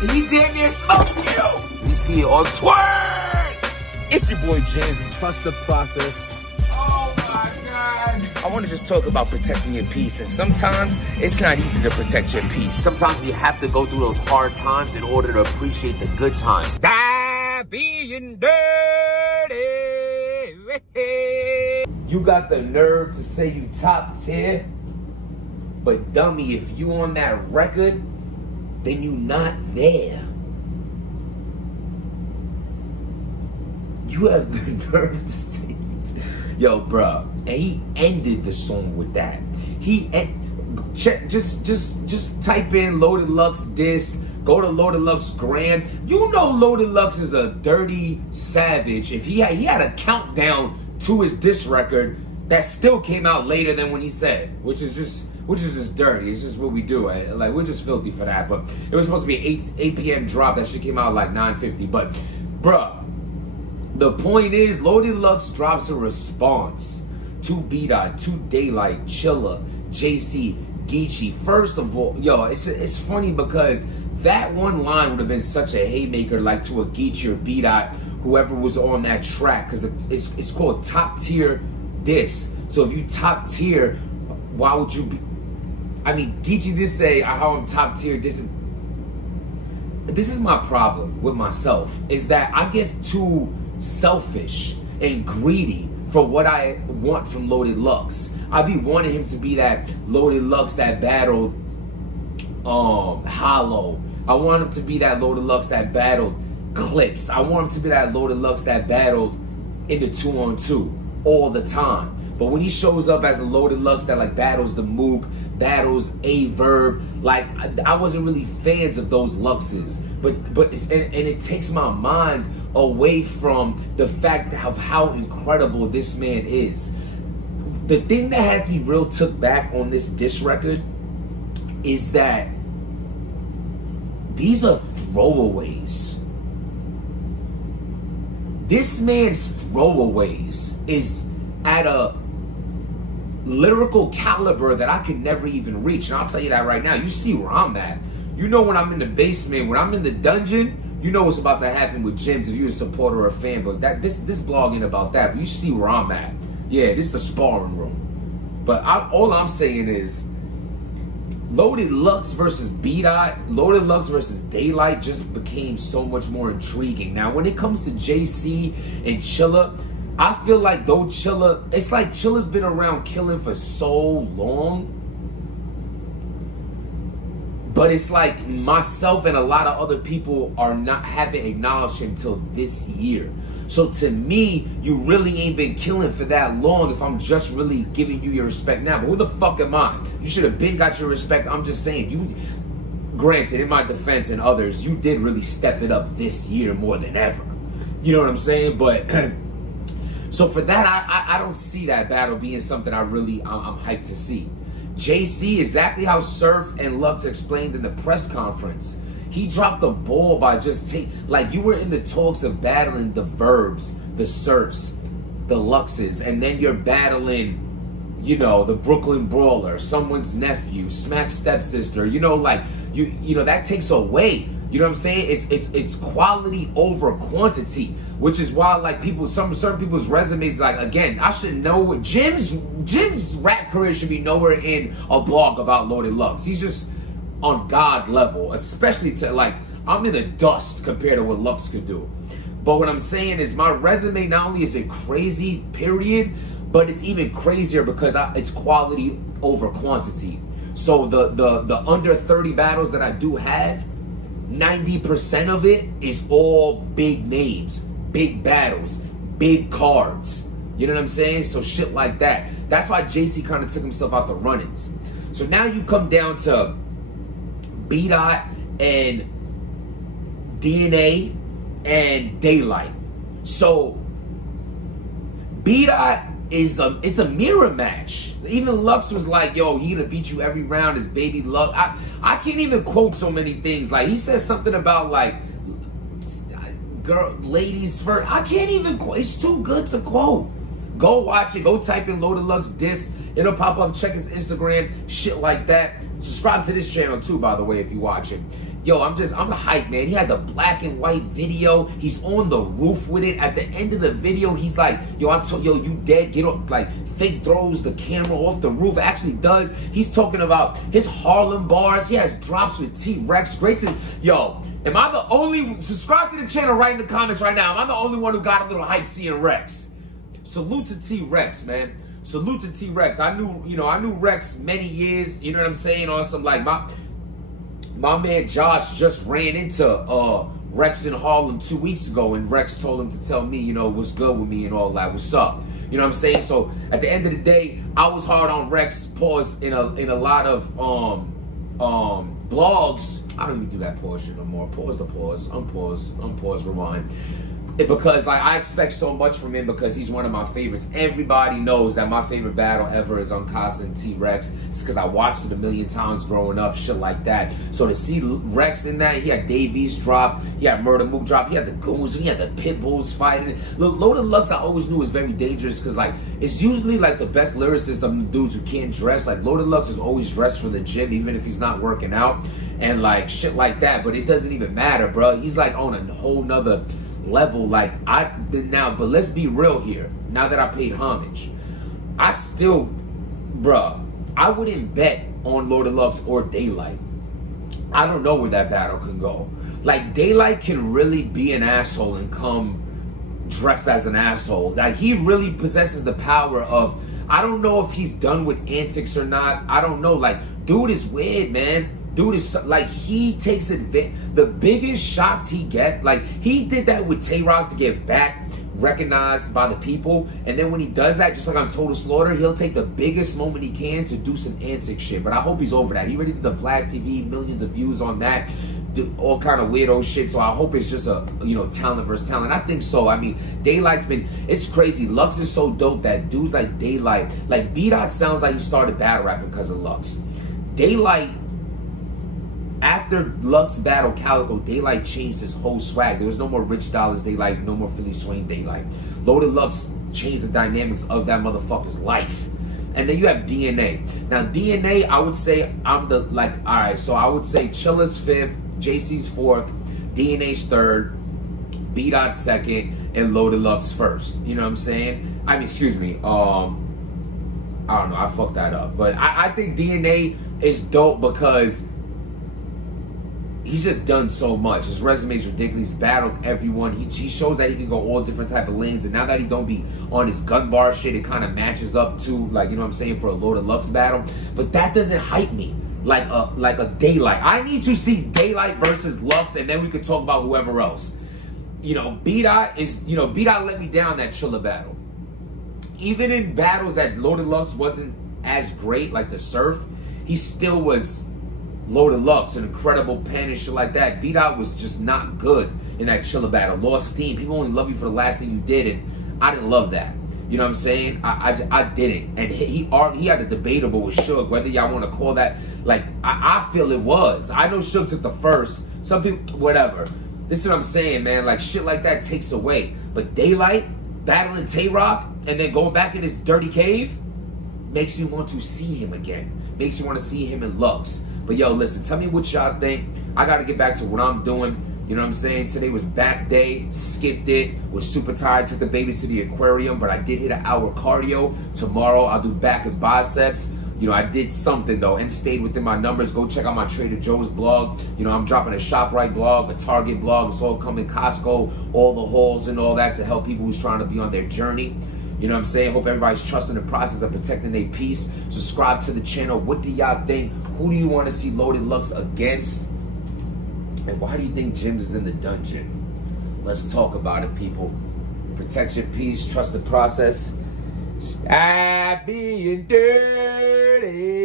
He damn near smoked you. We see it on Twitter. It's your boy James. Trust the process. Oh my God. I want to just talk about protecting your peace. And sometimes it's not easy to protect your peace. Sometimes we have to go through those hard times in order to appreciate the good times. Die being dirty. You got the nerve to say you top tier? But dummy, if you on that record, then you not there. You have the nerve to say it. Yo, bro. And he ended the song with that. Just type in Loaded Lux diss. Go to Loaded Lux Grand. You know Loaded Lux is a dirty savage. If he had a countdown to his diss record that still came out later than when he said, which is just dirty. It's just what we do. Like, we're just filthy for that. But it was supposed to be 8 p.m. drop. That shit came out like 9:50. But, bruh, the point is, Loaded Lux drops a response to B-Dot, to Daylight, Chilla, JC, Geechee. First of all, yo, it's funny because that one line would have been such a haymaker, like to a Geechee or B-Dot, whoever was on that track, because it's called top tier diss. So if you top tier, why would you be? I mean, Geechee did say how I'm top tier diss. This is my problem with myself, is that I get too selfish and greedy for what I want from Loaded Lux. I be wanting him to be that Loaded Lux that battled Hollow. I want him to be that Loaded Lux that battled Clips. I want him to be that Loaded Lux that battled in the 2-on-2 all the time. But when he shows up as a Loaded Lux that like battles the Mook, battles A Verb, like I wasn't really fans of those Luxes. But it takes my mind away from the fact of how incredible this man is. The thing that has me real took back on this diss record is that these are throwaways. This man's throwaways is at a lyrical caliber that I can never even reach. And I'll tell you that right now. You see where I'm at. You know when I'm in the basement, when I'm in the dungeon, you know what's about to happen with Jims if you're a supporter or a fan. But this blog ain't about that. But you see where I'm at. Yeah, this is the sparring room. But all I'm saying is, Loaded Lux versus B-Dot, Loaded Lux versus Daylight just became so much more intriguing. Now, when it comes to JC and Chilla, I feel like though Chilla, it's like Chilla's been around killing for so long. But it's like myself and a lot of other people haven't acknowledged him till this year. So to me, you really ain't been killing for that long if I'm just really giving you your respect now. But who the fuck am I? You should have been got your respect. I'm just saying, you, granted, in my defense and others, you did really step it up this year more than ever. You know what I'm saying? But so for that, I don't see that battle being something I'm hyped to see. JC, exactly how Surf and Lux explained in the press conference. He dropped the ball by just like you were in the talks of battling the Verbs, the Surfs, the Luxes, and then you're battling, you know, the Brooklyn Brawler, someone's nephew, Smack's stepsister, you know, like you know, that takes away. You know what I'm saying? It's quality over quantity, which is why like certain people's resumes, like, again, I should know what Jim's rap career should be nowhere in a blog about Loaded Lux. He's just on God level, especially to like, I'm in the dust compared to what Lux could do. But what I'm saying is my resume, not only is it crazy, period, but it's even crazier because it's quality over quantity. So the under 30 battles that I do have, 90% of it is all big names, big battles, big cards. You know what I'm saying? So shit like that. That's why JC kind of took himself out the run-ins. So now you come down to B-Dot and DNA and Daylight. So B-Dot it's a mirror match. Even Lux was like, yo, he gonna beat you every round, his baby Lux. I can't even quote so many things. Like, he says something about like ladies first. I can't even quote. It's too good to quote. Go watch it. Go type in Loaded Lux diss. It'll pop up. Check his Instagram. Shit like that. Subscribe to this channel too, by the way, if you watch it. yo, I'm hyped, man. He had the black and white video. He's on the roof with it. At the end of the video, he's like, yo, you dead, get up, like, fake throws the camera off the roof. Actually does. He's talking about his Harlem bars. He has drops with T-Rex. Great to, yo, am I the only, subscribe to the channel right in the comments right now. Am I the only one who got a little hype seeing Rex? Salute to T-Rex, man. Salute to T-Rex. I knew Rex many years, you know what I'm saying, on some, like, my man Josh just ran into Rex in Harlem 2 weeks ago, and Rex told him to tell me, you know, what's good with me and all that, what's up. You know what I'm saying? So at the end of the day, I was hard on Rex, pause, in a lot of blogs. I don't even do that pause shit no more. Pause the pause, unpause, rewind. Because like I expect so much from him because he's one of my favorites. Everybody knows that my favorite battle ever is Uncasa and T-Rex. It's because I watched it a million times growing up, shit like that. So to see Rex in that, he had Davies drop, he had Murder Mook drop, he had the Goons, he had the Pitbulls fighting. Look, Loaded Lux I always knew was very dangerous because like it's usually like the best lyricists of the dudes who can't dress. Like Loaded Lux is always dressed for the gym even if he's not working out and like shit like that. But it doesn't even matter, bro. He's like on a whole nother level. Like I did now, but let's be real here. Now that I paid homage, I still, bruh, I wouldn't bet on Loaded Lux or Daylight. I don't know where that battle can go. Like Daylight can really be an asshole and come dressed as an asshole. Like he really possesses the power of, I don't know if he's done with antics or not. I don't know. Like dude is weird, man. Dude is like, he takes it, the biggest shots he get, like he did that with Tay-Rock to get back recognized by the people, and then when he does that, just like on Total Slaughter, he'll take the biggest moment he can to do some antic shit. But I hope he's over that. He already did the Flag TV, millions of views on that, all kind of weirdo shit. So I hope it's just a, you know, talent versus talent. I think so. I mean, Daylight's been, it's crazy. Lux is so dope that dudes like Daylight, like B-Dot sounds like he started battle rapping because of Lux. Daylight, after Lux battle Calico, Daylight changed his whole swag. There was no more Rich Dollars Daylight, no more Philly Swain Daylight. Loaded Lux changed the dynamics of that motherfucker's life. And then you have DNA. Now DNA, I would say I'm the, like, all right, so I would say Chilla's 5th, JC's 4th, DNA's 3rd, B-Dot 2nd, and Loaded Lux 1st. You know what I'm saying? I mean, excuse me, I don't know, I fucked that up. But I think DNA is dope because he's just done so much. His resume is ridiculous. He's battled everyone. He shows that he can go all different type of lanes. And now that he don't be on his gun bar shit, it kind of matches up to, like, you know what I'm saying, for a Loaded Lux battle. But that doesn't hype me like a Daylight. I need to see Daylight versus Lux, and then we could talk about whoever else. You know, B-Dot is, you know, B-Dot let me down that Chilla battle. Even in battles that Loaded Lux wasn't as great, like the Surf, he still was Loaded Lux, an incredible pen and shit like that. B-Dot was just not good in that Chilla battle. Lost steam. People only love you for the last thing you did, and I didn't love that. You know what I'm saying? I didn't. And he had a debatable with Suge, whether y'all want to call that, like, I feel it was. I know Suge took the first. Some people, whatever. This is what I'm saying, man. Like, shit like that takes away. But Daylight, battling Tay-Rock, and then going back in his dirty cave, makes you want to see him again. Makes you want to see him in Lux. But yo, listen, tell me what y'all think. I got to get back to what I'm doing. You know what I'm saying? Today was back day, skipped it, was super tired, took the babies to the aquarium, but I did hit an hour cardio. Tomorrow I'll do back and biceps. You know, I did something though and stayed within my numbers. Go check out my Trader Joe's blog. You know, I'm dropping a ShopRite blog, a Target blog. It's all coming, Costco, all the hauls and all that to help people who's trying to be on their journey. You know what I'm saying? Hope everybody's trusting the process of protecting their peace. Subscribe to the channel. What do y'all think? Who do you want to see Loaded Lux against? And why do you think Jims is in the dungeon? Let's talk about it, people. Protect your peace. Trust the process. Stop being dirty.